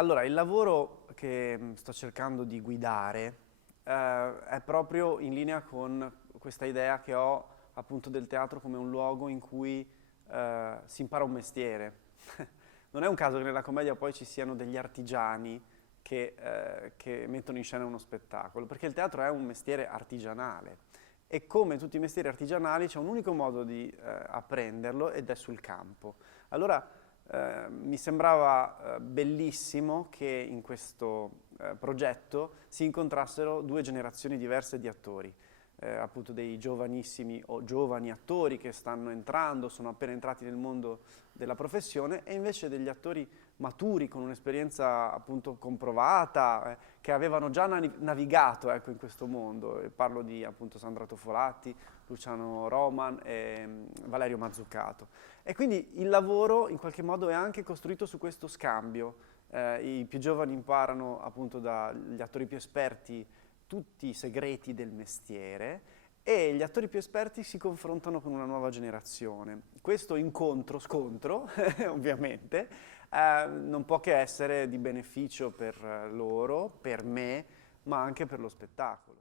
Allora, il lavoro che sto cercando di guidare è proprio in linea con questa idea che ho appunto del teatro come un luogo in cui si impara un mestiere. Non è un caso che nella commedia poi ci siano degli artigiani che mettono in scena uno spettacolo, perché il teatro è un mestiere artigianale e come tutti i mestieri artigianali c'è un unico modo di apprenderlo ed è sul campo. Allora, mi sembrava bellissimo che in questo progetto si incontrassero due generazioni diverse di attori, appunto dei giovanissimi o giovani attori che stanno entrando, sono appena entrati nel mondo della professione, e invece degli attori maturi con un'esperienza appunto comprovata, che avevano già navigato, ecco, in questo mondo. E parlo di appunto Sandra Tofolatti, Luciano Roman e Valerio Mazzucato. E quindi il lavoro in qualche modo è anche costruito su questo scambio. I più giovani imparano appunto dagli attori più esperti tutti i segreti del mestiere e gli attori più esperti si confrontano con una nuova generazione. Questo incontro, scontro, ovviamente, non può che essere di beneficio per loro, per me, ma anche per lo spettacolo.